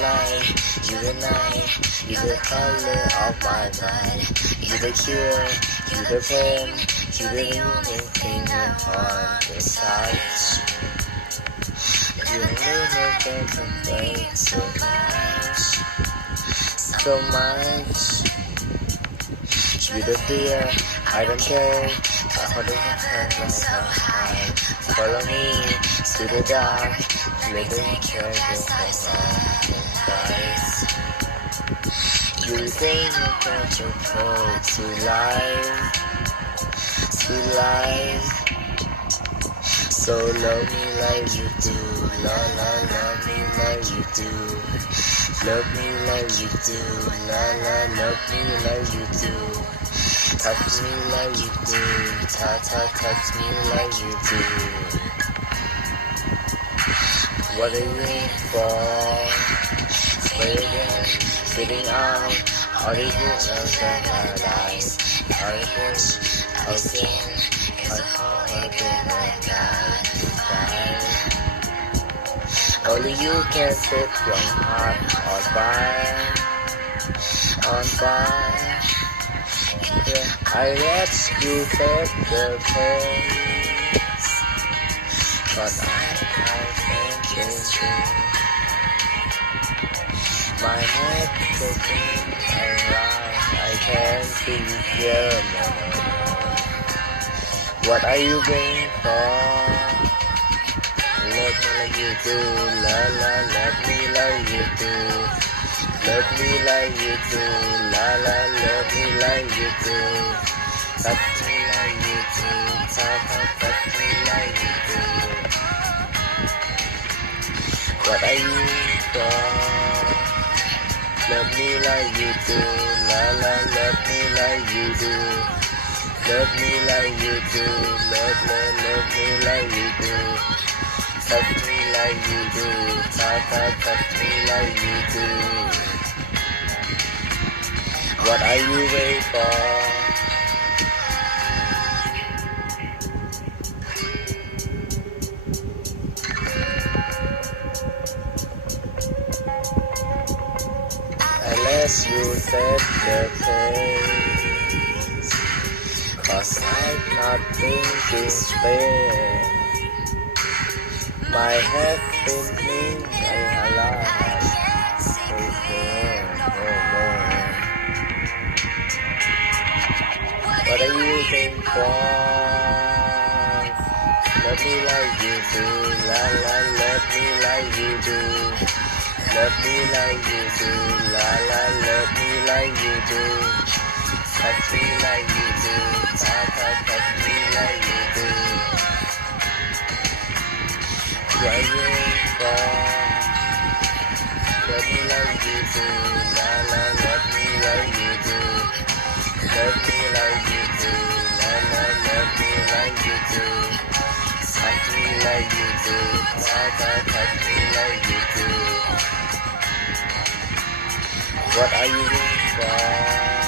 light, you the night, you the color of my blood. You the cure, you the pain, you the living my heart decides. You never can complain so much, so much. You the fear, I don't care. I don't care high. Follow me to the dark, let them care guys. You think you can control to life, to life. So love me like you do, love me like you do. Love me like you do, love me like you do. Touch me like you do, touch me like you do. What are you waiting for? Play again, sitting out. All the good of paradise. All the good again. All the God. Only you can set your heart on fire, on fire. Yeah, I let you take the pace, but I can't change it. My head thinking and I can't see here no more. What are you waiting for? Love me like you do, love me like you do. Love me like you do, love me like you do. Touch me like you do, touch me like you do. What are you for? Love me like you do, love me like you do. Love me like you do, love me like you do. Touch me like you do, touch me like you do. What are you waiting for? Unless you set the pace, 'cause I'm not thinking straight. My head thinking I'm alive. What are you waiting for? Love me like you do, love me like you do. Love me like you do, love me like you do. Touch me like you do, touch me like you do. What are you waiting for? Love me like you do, love me like you do. Love me like you do, love me like you do. Touch me like you do, touch me like you do. What are you waiting for?